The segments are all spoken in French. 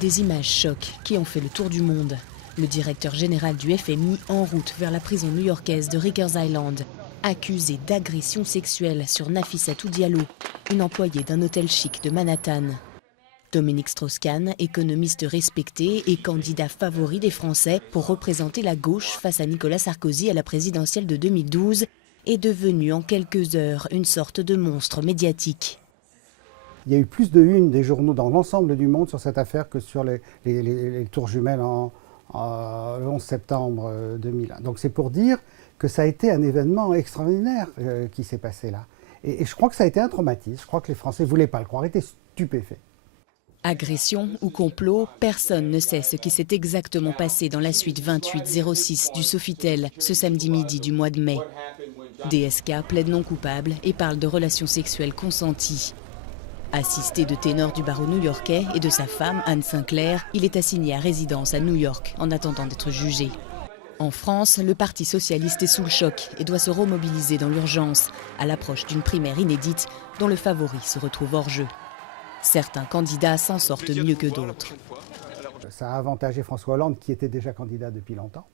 Des images chocs qui ont fait le tour du monde. Le directeur général du FMI en route vers la prison new-yorkaise de Rikers Island, accusé d'agression sexuelle sur Nafissatou Diallo, une employée d'un hôtel chic de Manhattan. Dominique Strauss-Kahn, économiste respecté et candidat favori des Français pour représenter la gauche face à Nicolas Sarkozy à la présidentielle de 2012, est devenu en quelques heures une sorte de monstre médiatique. Il y a eu plus de une des journaux dans l'ensemble du monde sur cette affaire que sur les tours jumelles le 11 septembre 2001. Donc c'est pour dire que ça a été un événement extraordinaire qui s'est passé là. Et je crois que ça a été un traumatisme. Je crois que les Français ne voulaient pas le croire, étaient stupéfaits. Agression ou complot, personne ne sait ce qui s'est exactement passé dans la suite 2806 du Sofitel ce samedi midi du mois de mai. DSK plaide non coupable et parle de relations sexuelles consenties. Assisté de ténors du barreau new-yorkais et de sa femme, Anne Sinclair, il est assigné à résidence à New York en attendant d'être jugé. En France, le Parti socialiste est sous le choc et doit se remobiliser dans l'urgence, à l'approche d'une primaire inédite dont le favori se retrouve hors jeu. Certains candidats s'en sortent mieux que d'autres. Ça a avantagé François Hollande, qui était déjà candidat depuis longtemps,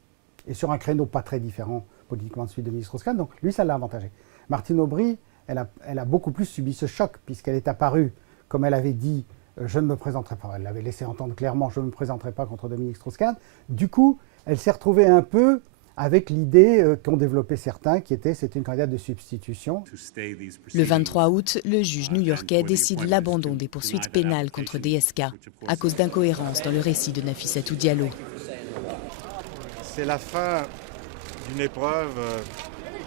et sur un créneau pas très différent politiquement de celui de Dominique Strauss-Kahn, donc lui, ça l'a avantagé. Martine Aubry, elle a beaucoup plus subi ce choc, puisqu'elle est apparue, comme elle avait dit, je ne me présenterai pas, elle l'avait laissé entendre clairement, je ne me présenterai pas contre Dominique Strauss-Kahn. Du coup, elle s'est retrouvée un peu avec l'idée qu'ont développé certains, qui était c'est une candidate de substitution. Le 23 août, le juge new-yorkais décide l'abandon des poursuites pénales contre DSK à cause d'incohérences dans le récit de Nafissatou Diallo. C'est la fin d'une épreuve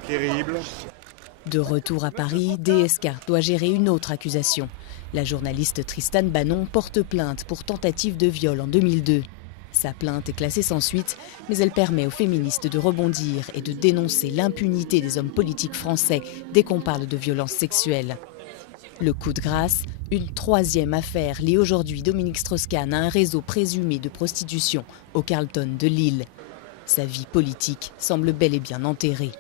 terrible. De retour à Paris, DSK doit gérer une autre accusation. La journaliste Tristan Banon porte plainte pour tentative de viol en 2002. Sa plainte est classée sans suite, mais elle permet aux féministes de rebondir et de dénoncer l'impunité des hommes politiques français dès qu'on parle de violences sexuelles. Le coup de grâce, une troisième affaire lie aujourd'hui Dominique Strauss-Kahn à un réseau présumé de prostitution au Carlton de Lille. Sa vie politique semble bel et bien enterrée.